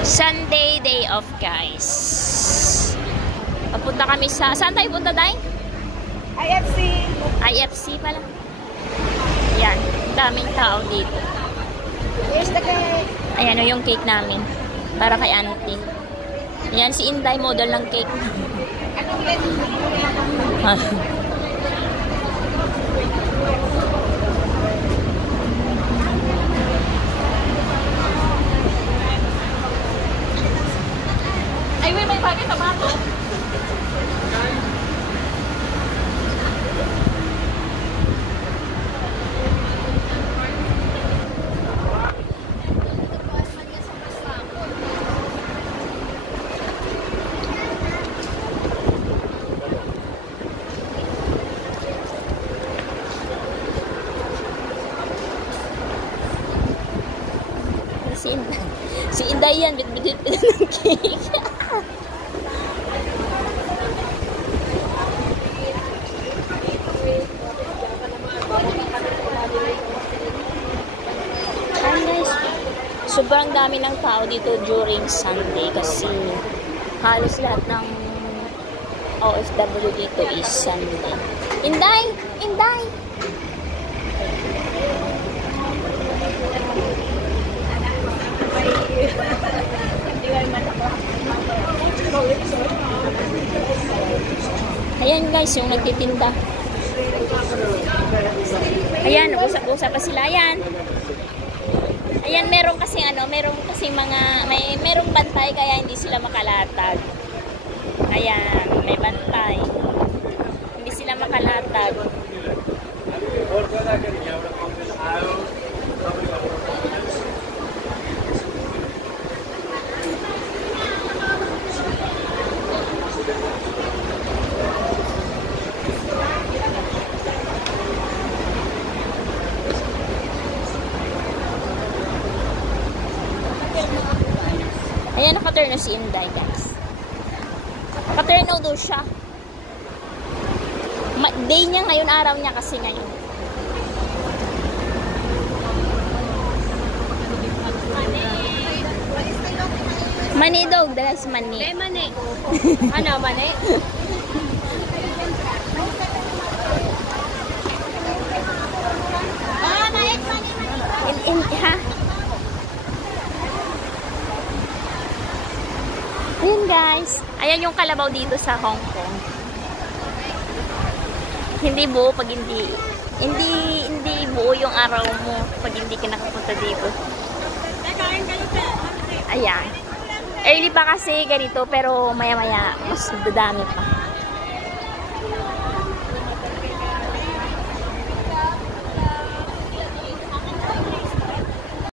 Sunday, day off, guys. Papunta kami sa... Saan tayo punta, Day? IFC. IFC pala. Ayan. Daming tao dito. Here's the cake. Ayan o yung cake namin. Para kay auntie. Ayan, si Inday model ng cake. Anong yan? Ay, may bagay tomato. Si Inday yan, bit-bit ng cake. Guys, sobrang dami ng tao dito during Sunday kasi halos lahat ng OFW dito is Sunday. Inday! Inday! Ayan guys, yung nagtitinda. Ayan, usap-usap pa sila. Ayan. Ayan, meron kasi merong bantay kaya hindi sila makalatag. Ayan, may bantay. Hindi sila makalatag. Ayan, naka-turn na si Inday, guys. Naka-turn na daw siya. Day niya ngayon, araw niya kasi ngayon. Mani daw, guys, mani. Mani. Ano, mani? Ha? Ayan guys, ayan yung kalabaw dito sa Hong Kong. Hindi buo pag hindi buo yung araw mo pag hindi ka nakapunta dito. Ayan. Early pa kasi ganito pero maya-maya mas dadami pa.